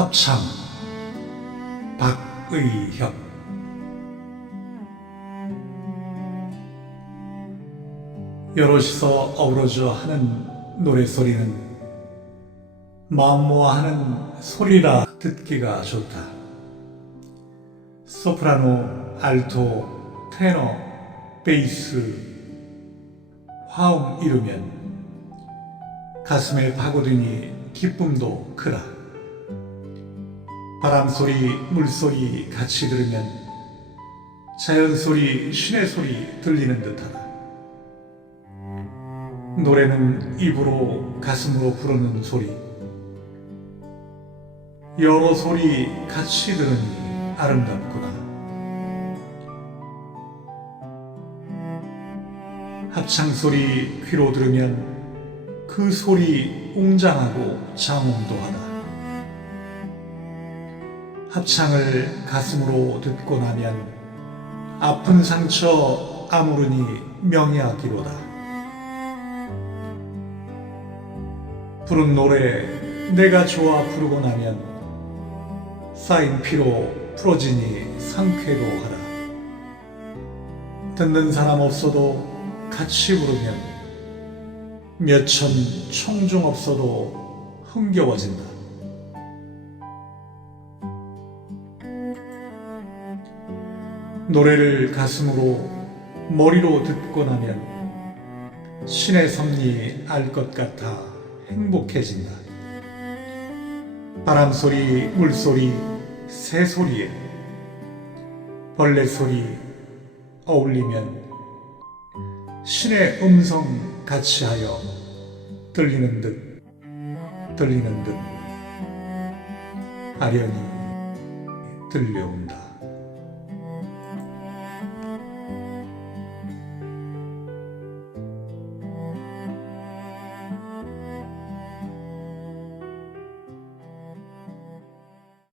합창 박의협 여럿이서 어우러져 하는 노래소리는 마음 모아하는 소리라 듣기가 좋다. 소프라노, 알토, 테너, 베이스, 화음 이루면 가슴에 파고드니 기쁨도 크다. 바람 소리, 물 소리 같이 들으면 자연 소리, 신의 소리 들리는 듯하다. 노래는 입으로 가슴으로 부르는 소리. 여러 소리 같이 들으니 아름답구나. 합창 소리 귀로 들으면 그 소리 웅장하고 장엄도 하다. 합창을 가슴으로 듣고 나면 아픈 상처 아무르니 명예하기로다. 부른 노래 내가 좋아 부르고 나면 쌓인 피로 풀어지니 상쾌도 하다. 듣는 사람 없어도 같이 부르면 몇천 청중 없어도 흥겨워진다. 노래를 가슴으로 머리로 듣고 나면 신의 섭리 알 것 같아 행복해진다. 바람 소리, 물 소리, 새 소리에 벌레 소리 어울리면 신의 음성 같이 하여 들리는 듯 들리는 듯 아련히 들려온다.